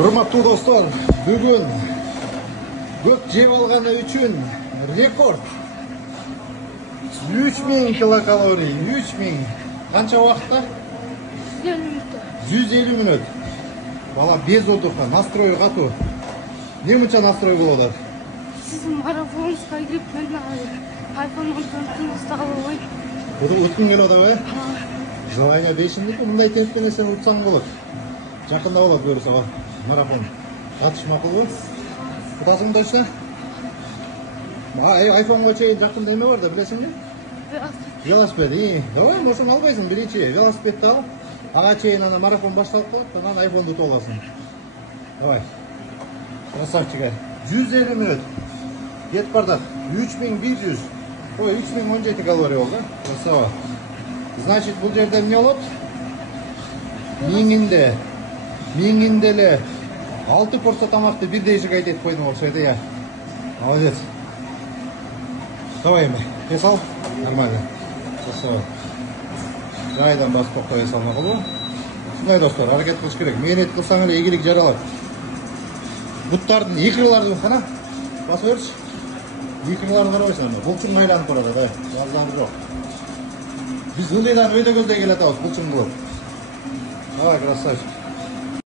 Урматтуу достор, бүгүн көп жеп алганы үчүн рекорд 3000 килокалорий, 3000. Канча убакытта? 150 мүнөттө. 150 мүнөт. Бала без отдыха, настрой катуу. Не мынча настрой болуп атат? Сиздин марафонуңузга кирип, мен iPhone 14 устап албайм. Уткуң келип атабы? Желание бешимдики, мындай темпте нерсени утсаң болот. Жакында болот көрсө марафон. Атыш макулбу? Утасың точно? Айфонго чейин жакында эме бар да, билесиңби? Велосипед. Давай, мошун албайсың, биринчи велосипедди алып, ага чейин ана марафон башталып калат, анан айфонду утуп аласың. Давай. Красавчик. 150 мүнөт. Кетип бардык. 3100. Ой, 3017 калорий болду. Красава. Значит, бул жерде эмне болот? Миңинде эле 6 порция тамакты бирдей жыгайт этип койдуң окшойт, я. Молодец. Давай эми, эс ал. Нормально. Красава. Жайдан басып кое салмак болобу? Ушундай достор, аракет кылыш керек. Мээнет кылсаң эле ийгилик жаралат. Буттардын икрыларын кана басып берчи. Икрыларын карабайсың, булчуң айланып барат, базар жок. Биз ылдыйдан өйдө көздөй келатабыз, булчуң кылып. Давай, красавчик.